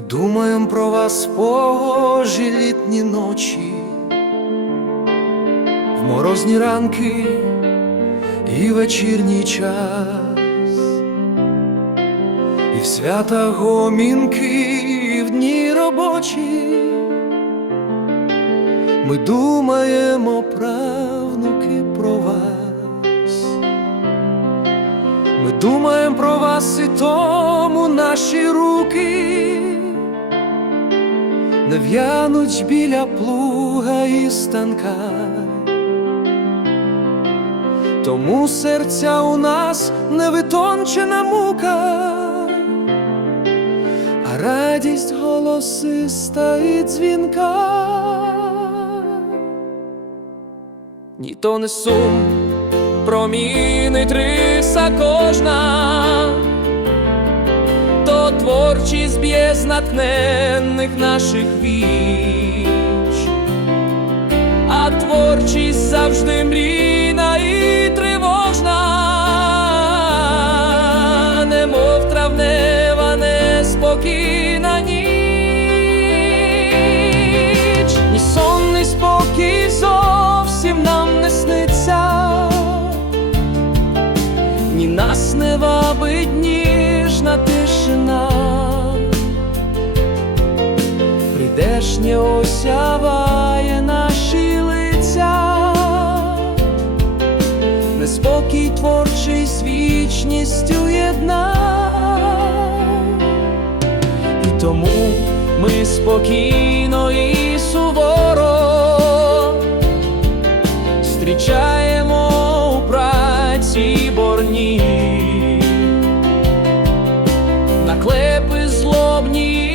думаєм про вас погожі літні ночі, в морозні ранки і вечірній час, і в свята гомінки, і в дні робочі. Ми думаємо, правнуки, про вас. Ми думаємо про вас і тому наші руки не в'януть біля плуга і станка. Тому серця у нас невитончена мука, а радість голосиста і дзвінка. Ні то не сум, промінить риса кожна, творчість б'є натхненних наших віч, а творчість завжди мрійна і тривожна, немов травнева неспокійна ніч, ні сон, ні спокій зовсім нам не сниться, ні нас не вабить ніжна прийдешнє осяває наші лиця, неспокій творчий з вічністю єдна, і тому ми спокійно і суворо зустрічаємо у праці борні, наклепи злобні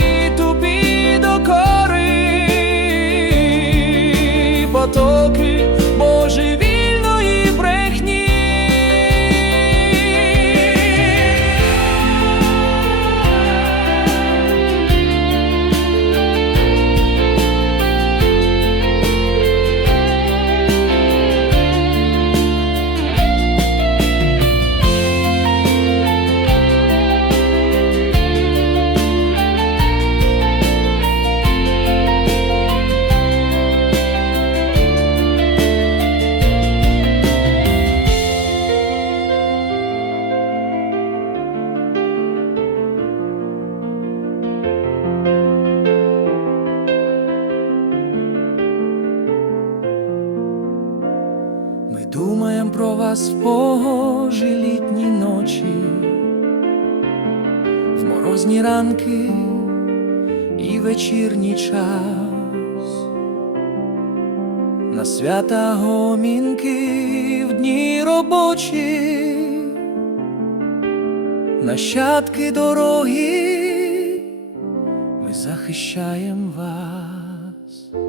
Ми думаємо про вас в погожі літні ночі, в морозні ранки і вечірній час, на свята гомінки в дні робочі, нащадки дороги, ми захищаємо вас.